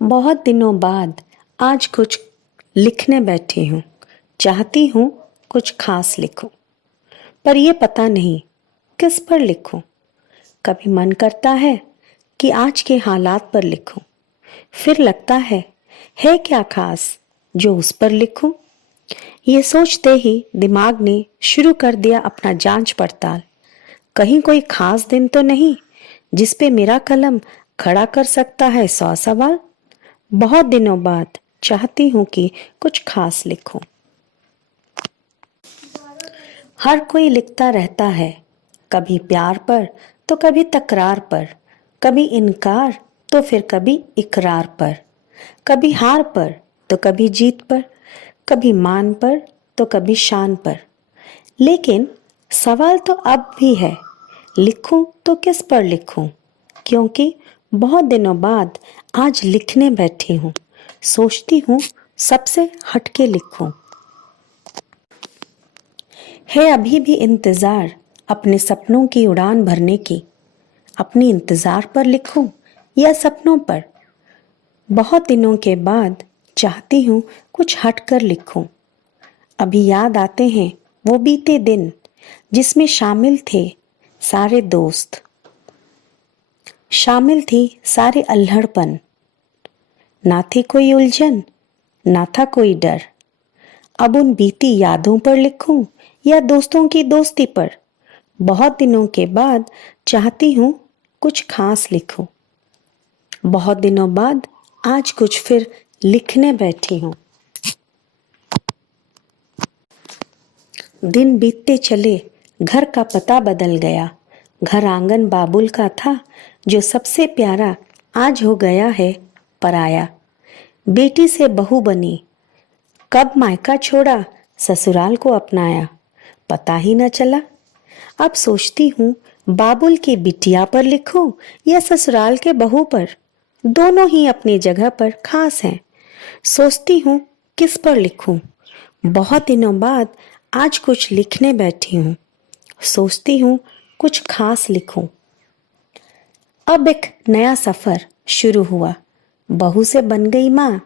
बहुत दिनों बाद आज कुछ लिखने बैठी हूँ। चाहती हूँ कुछ खास लिखूं, पर ये पता नहीं किस पर लिखूं। कभी मन करता है कि आज के हालात पर लिखूं, फिर लगता है क्या खास जो उस पर लिखूं। ये सोचते ही दिमाग ने शुरू कर दिया अपना जांच पड़ताल। कहीं कोई खास दिन तो नहीं जिस पे मेरा कलम खड़ा कर सकता है 100 सवाल। बहुत दिनों बाद चाहती हूँ कि कुछ खास लिखूं। हर कोई लिखता रहता है, कभी प्यार पर तो कभी तकरार पर, कभी इनकार तो फिर कभी इकरार पर, कभी हार पर तो कभी जीत पर, कभी मान पर तो कभी शान पर। लेकिन सवाल तो अब भी है, लिखूं तो किस पर लिखूं? क्योंकि बहुत दिनों बाद आज लिखने बैठी हूँ। सोचती हूँ सबसे हटके लिखूं। है अभी भी इंतजार अपने सपनों की उड़ान भरने की। अपनी इंतजार पर लिखूं या सपनों पर? बहुत दिनों के बाद चाहती हूँ कुछ हटकर लिखूं। अभी याद आते हैं वो बीते दिन जिसमें शामिल थे सारे दोस्त, शामिल थी सारे अल्हड़पन। ना थी कोई उलझन, ना था कोई डर। अब उन बीती यादों पर लिखूं या दोस्तों की दोस्ती पर? बहुत दिनों के बाद चाहती हूँ कुछ खास लिखूं। बहुत दिनों बाद आज कुछ फिर लिखने बैठी हूँ। दिन बीतते चले, घर का पता बदल गया। घर आंगन बाबुल का था जो सबसे प्यारा, आज हो गया है पराया। बेटी से बहू बनी, कब मायका छोड़ा ससुराल को अपनाया, पता ही न चला। अब सोचती हूँ बाबुल की बिटिया पर लिखूं या ससुराल के बहू पर? दोनों ही अपनी जगह पर खास हैं। सोचती हूँ किस पर लिखूं। बहुत दिनों बाद आज कुछ लिखने बैठी हूँ। सोचती हूँ कुछ खास लिखूं। अब एक नया सफर शुरू हुआ। बहू से बन गई माँ।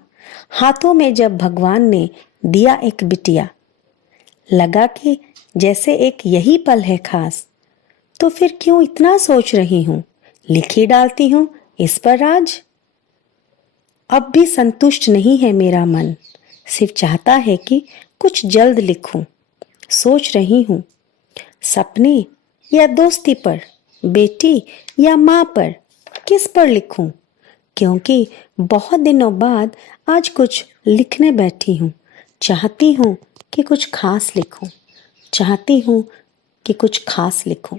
हाथों में जब भगवान ने दिया एक बिटिया, लगा कि जैसे एक यही पल है खास। तो फिर क्यों इतना सोच रही हूँ, लिख ही डालती हूँ इस पर आज। अब भी संतुष्ट नहीं है मेरा मन, सिर्फ चाहता है कि कुछ जल्द लिखूं। सोच रही हूँ सपने या दोस्ती पर, बेटी या माँ पर, किस पर लिखूं? क्योंकि बहुत दिनों बाद आज कुछ लिखने बैठी हूँ। चाहती हूँ कि कुछ खास लिखूं। चाहती हूँ कि कुछ खास लिखूं।